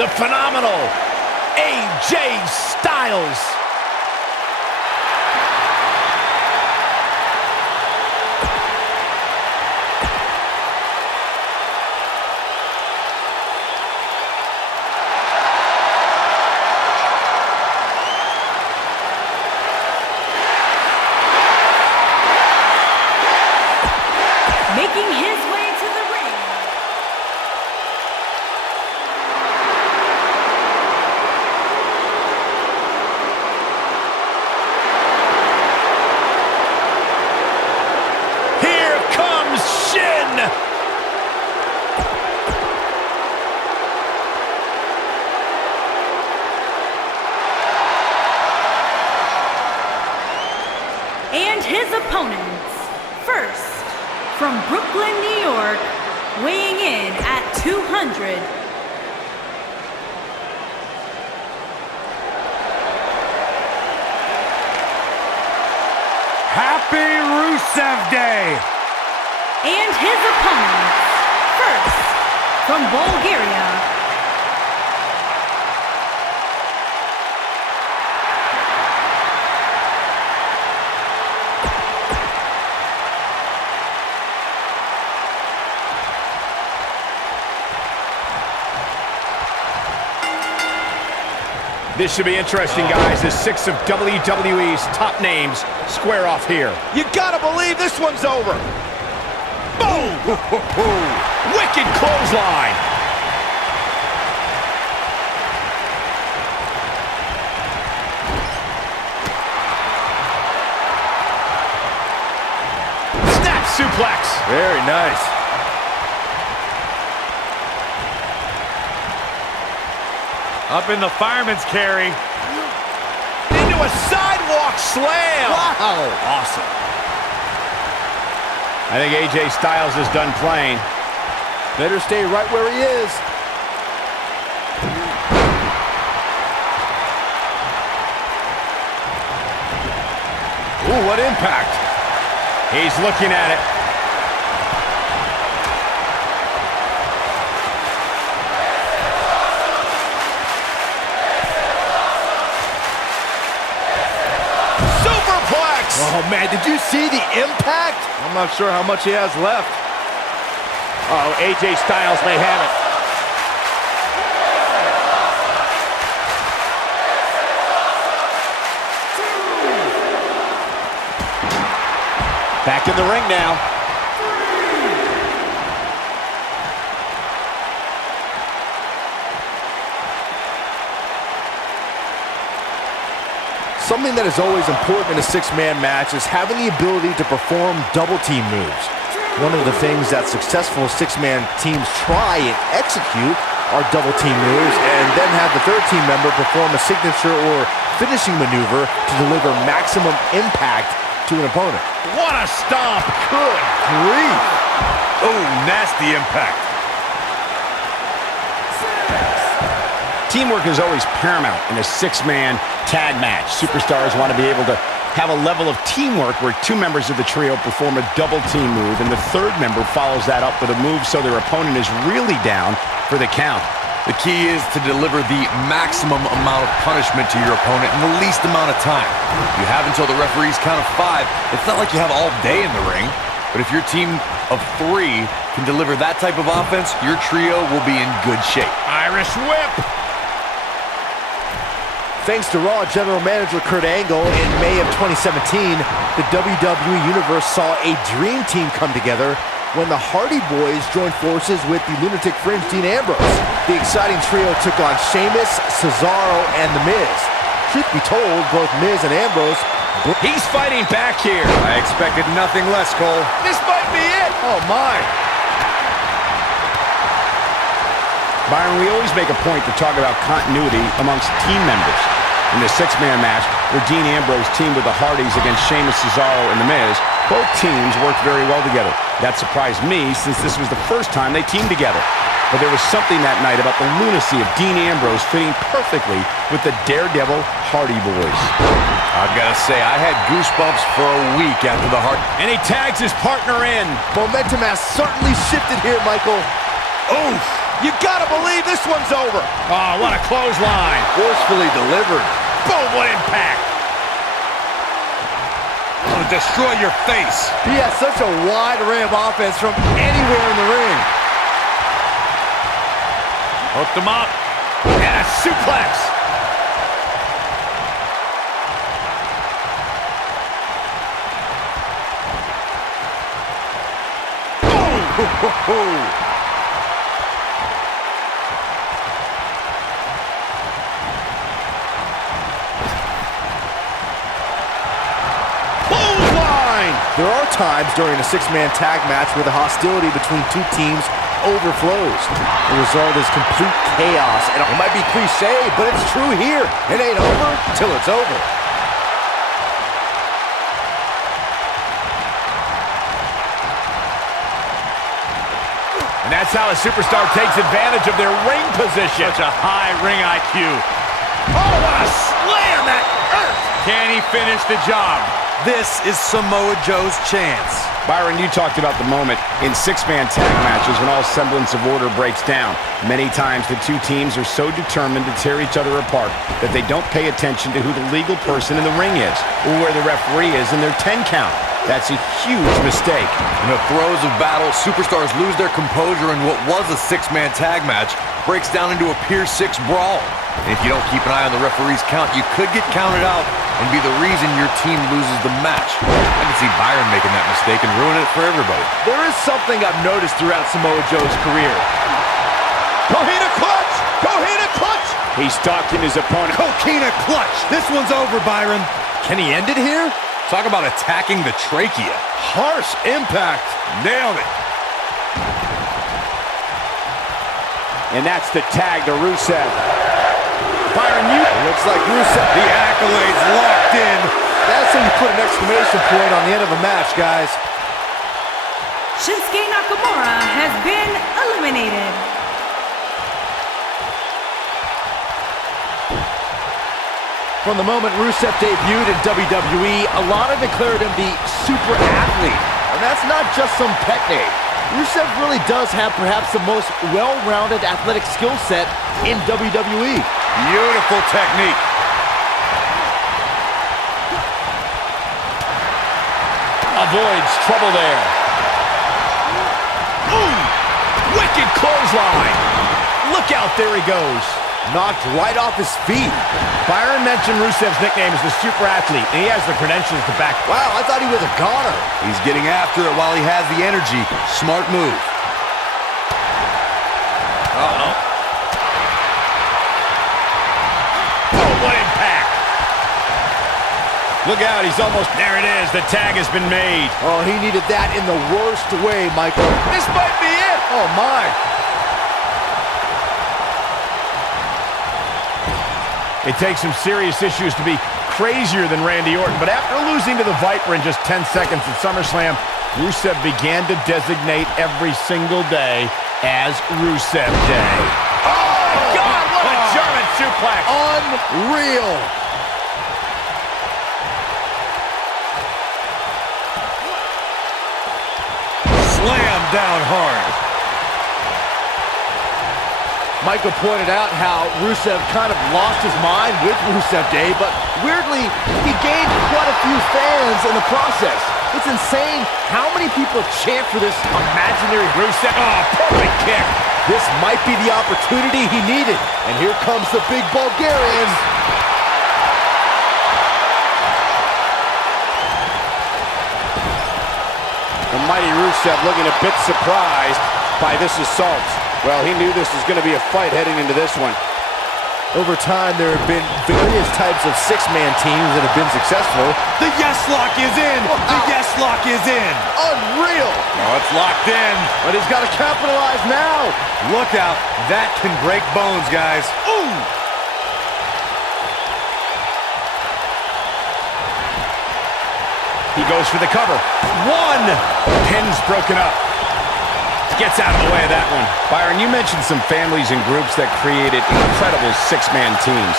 the phenomenal AJ Styles. Making his way to the ring, here comes Shin. and his opponents. First, from Brooklyn, New York, weighing in at 200. Happy Rusev Day! And his opponents. First, from Bulgaria, This should be interesting, guys, as 6 of WWE's top names square off here. You gotta believe this one's over. Boom! Wicked clothesline. Snap suplex. Very nice. Up in the fireman's carry. Into a sidewalk slam. Wow. Awesome. I think AJ Styles is done playing. Better stay right where he is. Ooh, what impact. He's looking at it. Oh, man, did you see the impact? I'm not sure how much he has left. Oh, AJ Styles may have it. Back in the ring now. Something that is always important in a six-man match is having the ability to perform double-team moves. One of the things that successful six-man teams try and execute are double-team moves, and then have the third team member perform a signature or finishing maneuver to deliver maximum impact to an opponent. What a stomp! Good grief! Oh, nasty impact. Teamwork is always paramount in a six-man tag match. Superstars want to be able to have a level of teamwork where 2 members of the trio perform a double-team move, and the third member follows that up with a move so their opponent is really down for the count. The key is to deliver the maximum amount of punishment to your opponent in the least amount of time. You have until the referee's count of 5. It's not like you have all day in the ring, but if your team of 3 can deliver that type of offense, your trio will be in good shape. Irish whip! Thanks to Raw General Manager Kurt Angle, in May of 2017, the WWE Universe saw a dream team come together when the Hardy Boys joined forces with the Lunatic Fringe Dean Ambrose. The exciting trio took on Sheamus, Cesaro, and The Miz. Truth be told, both Miz and Ambrose... He's fighting back here. I expected nothing less, Cole. This might be it. Oh, my. Byron, we always make a point to talk about continuity amongst team members. In the 6-man match, where Dean Ambrose teamed with the Hardys against Sheamus, Cesaro, and The Miz, both teams worked very well together. That surprised me, since this was the first time they teamed together. But there was something that night about the lunacy of Dean Ambrose fitting perfectly with the Daredevil Hardy Boys. I've got to say, I had goosebumps for a week after the Hardy. And he tags his partner in. Momentum has certainly shifted here, Michael. Oof! You gotta believe this one's over. Oh, what a clothesline. Forcefully delivered. Boom, what impact. Oh, destroy your face. He has such a wide array of offense from anywhere in the ring. Hooked him up. And a suplex. Clothesline. There are times during a six-man tag match where the hostility between two teams overflows. The result is complete chaos, and it might be cliche, but it's true here. It ain't over till it's over. And that's how a superstar takes advantage of their ring position. Such a high ring IQ. Oh, what a slam that hurt. Can he finish the job? This is Samoa Joe's chance. Byron, you talked about the moment in six-man tag matches when all semblance of order breaks down. Many times the two teams are so determined to tear each other apart that they don't pay attention to who the legal person in the ring is or where the referee is in their 10 count. That's a huge mistake. In the throes of battle, superstars lose their composure, and what was a six-man tag match breaks down into a Pier 6 brawl. And if you don't keep an eye on the referee's count, you could get counted out and be the reason your team loses the match. I can see Byron making that mistake and ruining it for everybody. There is something I've noticed throughout Samoa Joe's career. Coquina clutch! Coquina clutch! He's stalking his opponent. Coquina clutch. This one's over, Byron. Can he end it here? Talk about attacking the trachea. Harsh impact. Nailed it. And that's the tag to Rusev. Byron, Looks like Rusev. The accolades locked in. That's how you put an exclamation point on the end of a match, guys. Shinsuke Nakamura has been eliminated. From the moment Rusev debuted in WWE, a lot have declared him the super athlete. And that's not just some pet name. Rusev really does have perhaps the most well-rounded athletic skill set in WWE. Beautiful technique. avoids trouble there. Ooh! Wicked clothesline. Look out, there he goes. Knocked right off his feet. Byron mentioned Rusev's nickname is the super athlete, and he has the credentials to back. Wow, I thought he was a goner. He's getting after it while he has the energy. Smart move. Uh-oh. Oh, what impact. Look out, he's almost... There it is, the tag has been made. Oh, he needed that in the worst way, Michael. This might be it. Oh, my. It takes some serious issues to be crazier than Randy Orton, but after losing to the Viper in just 10 seconds at SummerSlam, Rusev began to designate every single day as Rusev Day. Oh, God, what a German suplex! Unreal. Slam down hard. Michael pointed out how Rusev kind of lost his mind with Rusev Day, but weirdly, he gained quite a few fans in the process. It's insane how many people chant for this imaginary Rusev, oh, perfect kick. This might be the opportunity he needed. And here comes the big Bulgarian. The mighty Rusev looking a bit surprised by this assault. Well, he knew this was going to be a fight heading into this one. Over time, there have been various types of six-man teams that have been successful. The yes lock is in. The yes lock is in. Unreal. Oh, it's locked in. But he's got to capitalize now. Look out. That can break bones, guys. Ooh. He goes for the cover. One. Pin's broken up. Gets out of the way of that one. Byron, you mentioned some families and groups that created incredible six-man teams.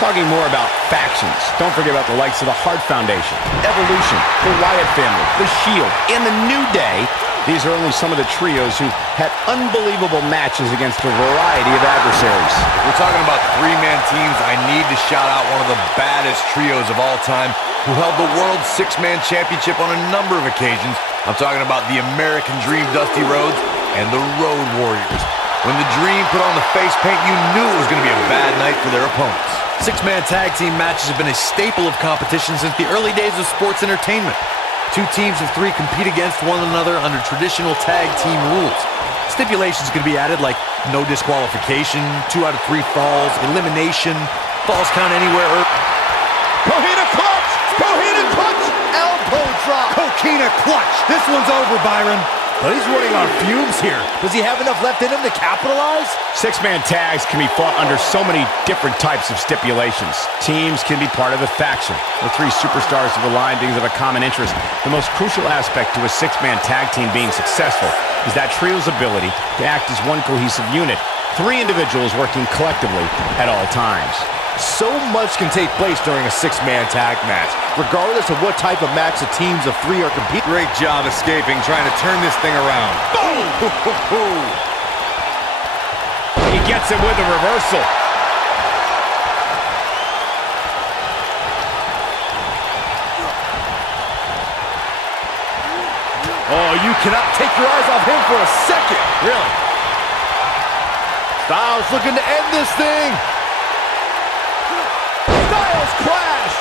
Talking more about factions, don't forget about the likes of the Hart Foundation, Evolution, the Wyatt family, the Shield, and the New Day These are only some of the trios who've had unbelievable matches against a variety of adversaries. If we're talking about three-man teams, I need to shout out one of the baddest trios of all time who held the World Six-Man Championship on a number of occasions. I'm talking about the American Dream Dusty Rhodes and the Road Warriors. When the Dream put on the face paint, you knew it was going to be a bad night for their opponents. Six-man tag team matches have been a staple of competition since the early days of sports entertainment. Two teams of three compete against one another under traditional tag team rules. Stipulations can be added like no disqualification, 2 out of 3 falls, elimination, falls count anywhere. Coquina clutch! Coquina clutch! Elbow drop! Coquina clutch. This one's over, Byron. But he's running on fumes here. Does he have enough left in him to capitalize? Six-man tags can be fought under so many different types of stipulations. Teams can be part of a faction. The 3 superstars have aligned because of a common interest. The most crucial aspect to a six-man tag team being successful is that trio's ability to act as one cohesive unit. 3 individuals working collectively at all times. So much can take place during a six-man tag match, regardless of what type of match the teams of 3 are competing. Great job escaping, trying to turn this thing around. Boom! He gets it with a reversal. Oh, you cannot take your eyes off him for a second. Really? Styles looking to end this thing. Styles clash.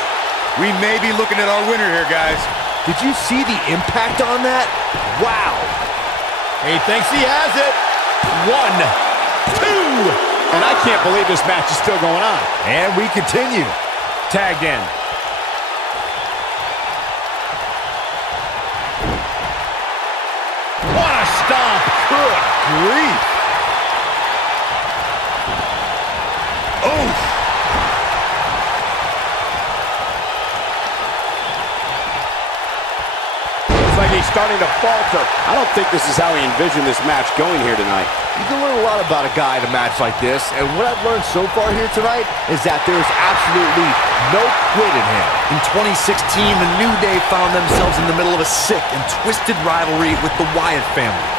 We may be looking at our winner here, guys. Did you see the impact on that? Wow. He thinks he has it. 1, 2, and I can't believe this match is still going on. And we continue. Tagged in. What a stomp. Good grief. Oh! It's like he's starting to falter. I don't think this is how he envisioned this match going here tonight. You can learn a lot about a guy in a match like this, and what I've learned so far here tonight is that there's absolutely no quit in him. In 2016, the New Day found themselves in the middle of a sick and twisted rivalry with the Wyatt family.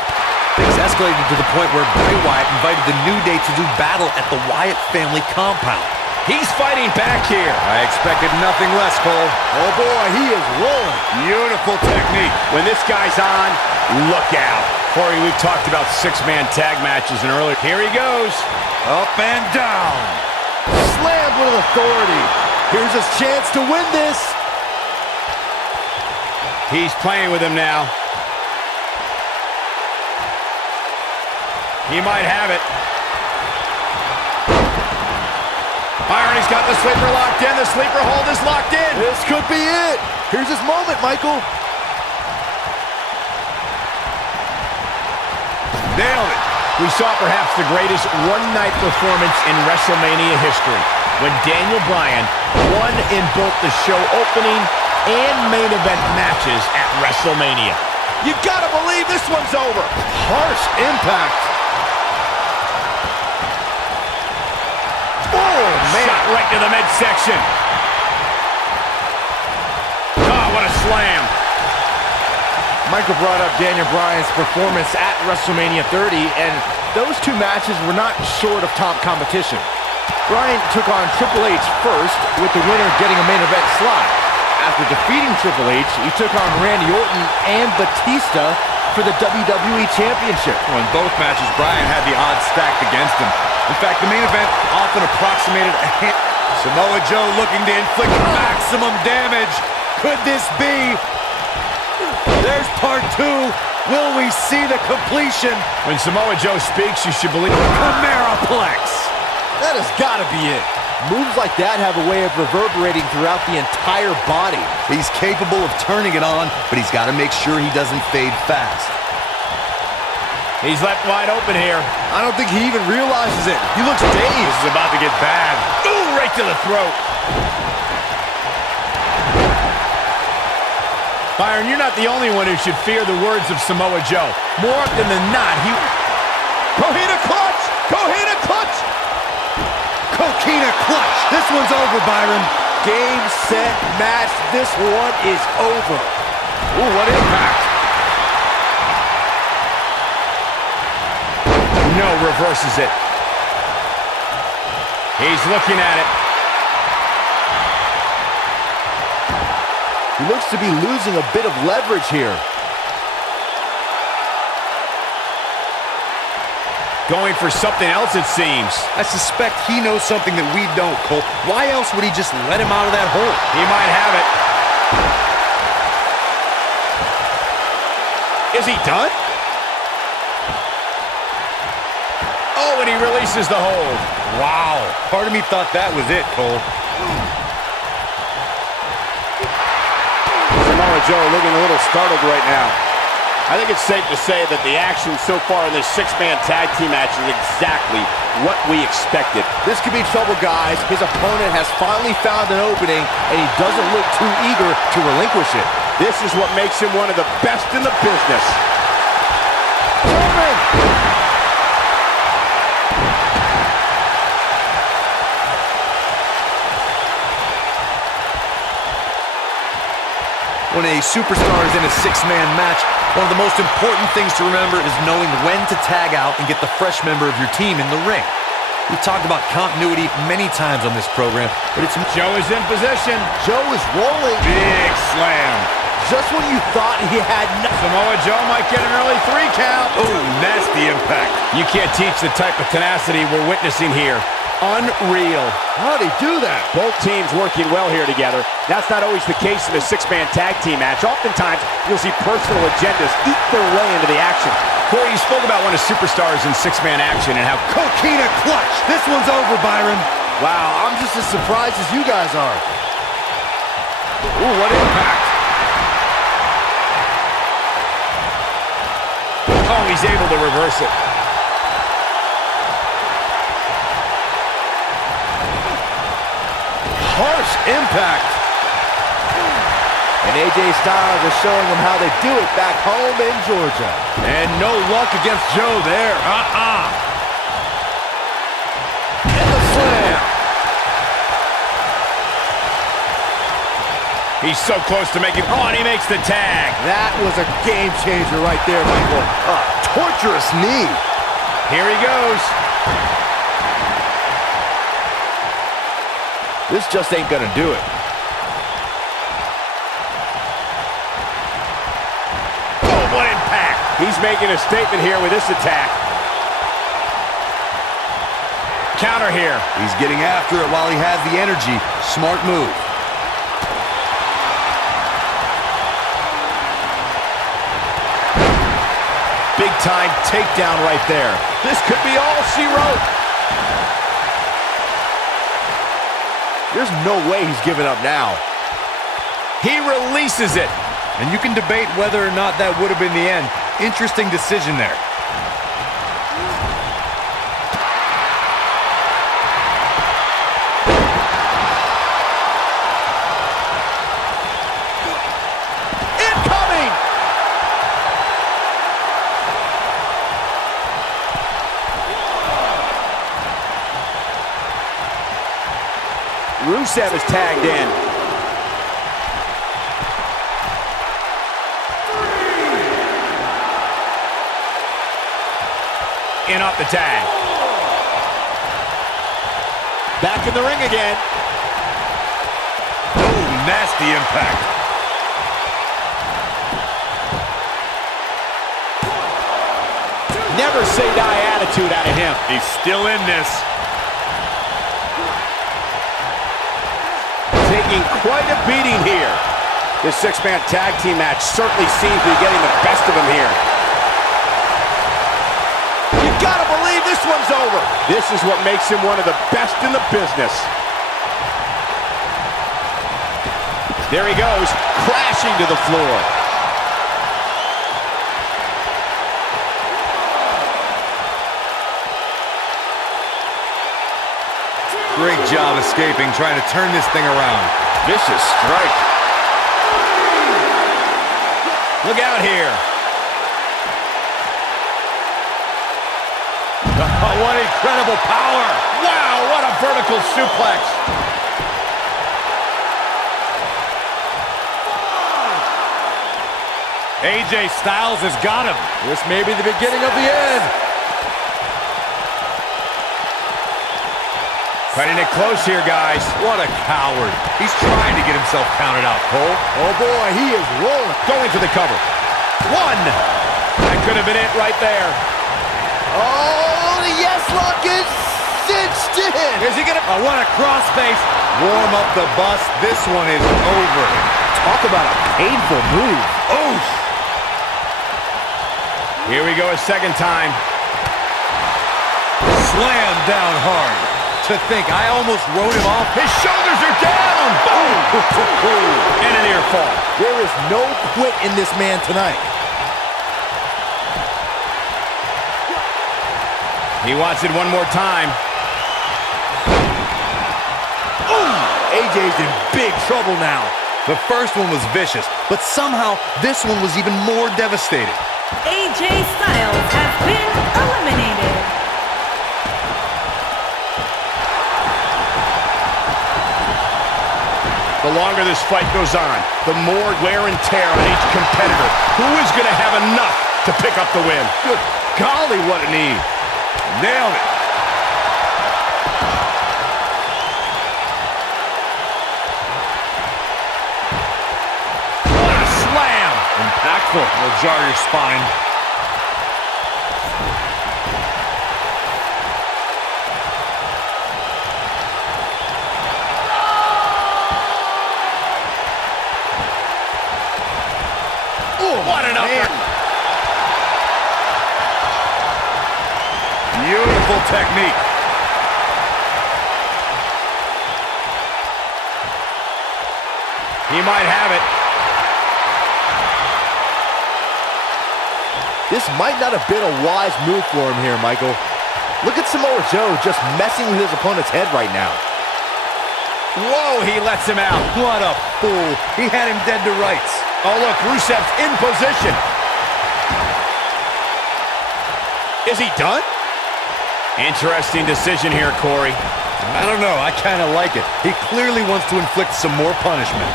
Things escalated to the point where Bray Wyatt invited the New Day to do battle at the Wyatt family compound. He's fighting back here. I expected nothing less, Cole. Oh boy, he is rolling. Beautiful technique. When this guy's on, look out. Corey, we've talked about six-man tag matches and earlier. Here he goes. Up and down. Slammed with authority. Here's his chance to win this. He's playing with him now. He might have it. Byron, he's got the sleeper locked in. The sleeper hold is locked in. This could be it. Here's his moment, Michael. Nailed it. We saw perhaps the greatest one-night performance in WrestleMania history when Daniel Bryan won in both the show opening and main event matches at WrestleMania. You gotta believe this one's over. Harsh impact. Oh, man. Shot right to the midsection. Oh, what a slam. Michael brought up Daniel Bryan's performance at WrestleMania 30, and those 2 matches were not short of top competition. Bryan took on Triple H first, with the winner getting a main event slot. After defeating Triple H, he took on Randy Orton and Batista for the WWE Championship. Well, in both matches, Bryan had the odds stacked against him. In fact, the main event often approximated a hit. Samoa Joe looking to inflict maximum damage. Could this be? There's part 2. Will we see the completion? When Samoa Joe speaks, you should believe Chimeraplex. That has got to be it. Moves like that have a way of reverberating throughout the entire body. He's capable of turning it on, but he's got to make sure he doesn't fade fast. he's left wide open here. I don't think he even realizes it. He looks dazed. This is about to get bad. Ooh, right to the throat. Byron, you're not the only one who should fear the words of Samoa Joe. More often than not, Coquina clutch! Coquina clutch! Coquina clutch. This one's over, Byron. Game, set, match. This one is over. Ooh, what impact. No, reverses it. He's looking at it. He looks to be losing a bit of leverage here. Going for something else, it seems. I suspect he knows something that we don't, Cole. Why else would he just let him out of that hole? He might have it. Is he done? Oh, and he releases the hold. Wow. Part of me thought that was it, Cole. Samoa Joe looking a little startled right now. I think it's safe to say that the action so far in this six-man tag team match is exactly what we expected. This could be trouble, guys. His opponent has finally found an opening, and he doesn't look too eager to relinquish it. This is what makes him one of the best in the business. When a superstar is in a six-man match, one of the most important things to remember is knowing when to tag out and get the fresh member of your team in the ring. We've talked about continuity many times on this program, but it's... Joe is in position. Joe is rolling. Big slam. Just when you thought he had Samoa Joe might get an early 3 count. Oh, nasty impact. You can't teach the type of tenacity we're witnessing here. Unreal. How'd he do that? Both teams working well here together. That's not always the case in a six-man tag team match. Oftentimes, you'll see personal agendas eat their way into the action. Corey, you spoke about one of superstars in six-man action and how... Coquina clutch. This one's over, Byron. Wow, I'm just as surprised as you guys are. Ooh, what impact. Oh, he's able to reverse it. Harsh impact. And AJ Styles is showing them how they do it back home in Georgia. And no luck against Joe there. And the slam. He's so close to making... Oh, and he makes the tag. That was a game changer right there, Michael. A torturous knee. Here he goes. This just ain't gonna do it. Oh, what impact. He's making a statement here with this attack. Counter here. He's getting after it while he has the energy. Smart move. Big time takedown right there. This could be all she wrote. There's no way he's giving up now. He releases it. And you can debate whether or not that would have been the end. Interesting decision there. Incoming! Rusev is tagged in. In off the tag. Back in the ring again. Oh, nasty impact. Never say die attitude out of him. He's still in this. Taking quite a beating here. This six-man tag team match certainly seems to be getting the best of him here. You gotta believe this one's over. This is what makes him one of the best in the business. There he goes, crashing to the floor. Great job escaping, trying to turn this thing around. Vicious strike. Look out here. Oh, what incredible power. Wow, what a vertical suplex. AJ Styles has got him. This may be the beginning of the end. Cutting it close here, guys. What a coward. He's trying to get himself counted out, Cole. Oh, boy, he is rolling. Going for the cover. One. That could have been it right there. Oh, the yes lock is cinched in. Is he gonna? What a crossface. Warm up the bus. This one is over. Talk about a painful move. Oof. Here we go a second time. Slam down hard. To think, I almost wrote him off. His shoulders are down. Boom. And a near fall. There is no quit in this man tonight. He wants it one more time. AJ's in big trouble now. The first one was vicious, but somehow this one was even more devastating. AJ Styles has been eliminated. The longer this fight goes on, the more wear and tear on each competitor. Who is going to have enough to pick up the win? Good golly, what a knee. Nailed it. What a slam. Impactful. Will jar your spine. What an upper. Beautiful technique. He might have it. This might not have been a wise move for him here, Michael. Look at Samoa Joe just messing with his opponent's head right now. Whoa, he lets him out. What a fool. He had him dead to rights. Oh, look, Rusev's in position. Is he done? Interesting decision here, Corey. I don't know. I kind of like it. He clearly wants to inflict some more punishment.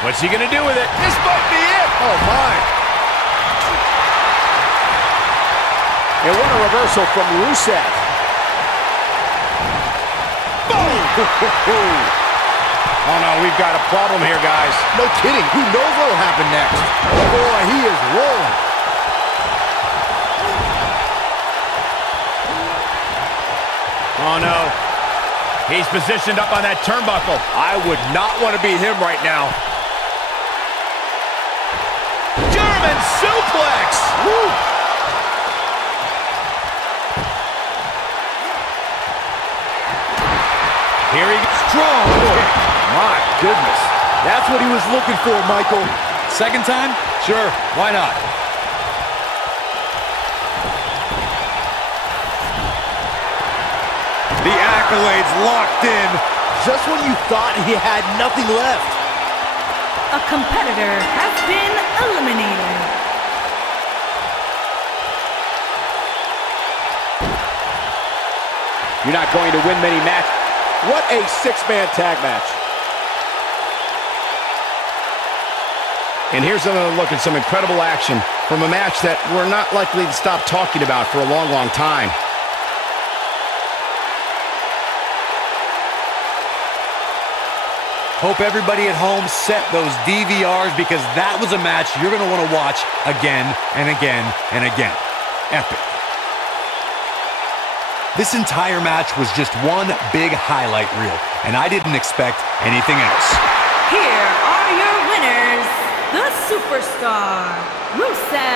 What's he going to do with it? This might be it. Oh, my. And what a reversal from Rusev. Boom! Oh, no, we've got a problem here, guys. No kidding. Who knows what will happen next? Oh, boy, he is rolling. Oh, no. He's positioned up on that turnbuckle. I would not want to be him right now. German suplex! Woo! Here he goes. Strong kick. My goodness. That's what he was looking for, Michael. Second time? Sure. Why not? The accolades locked in. Just when you thought he had nothing left. A competitor has been eliminated. You're not going to win many matches. What a six-man tag match. And here's another look at some incredible action from a match that we're not likely to stop talking about for a long, long time. Hope everybody at home set those DVRs because that was a match you're going to want to watch again and again and again. Epic. This entire match was just one big highlight reel, and I didn't expect anything else. Here are your winners, the Superstar, Rusev.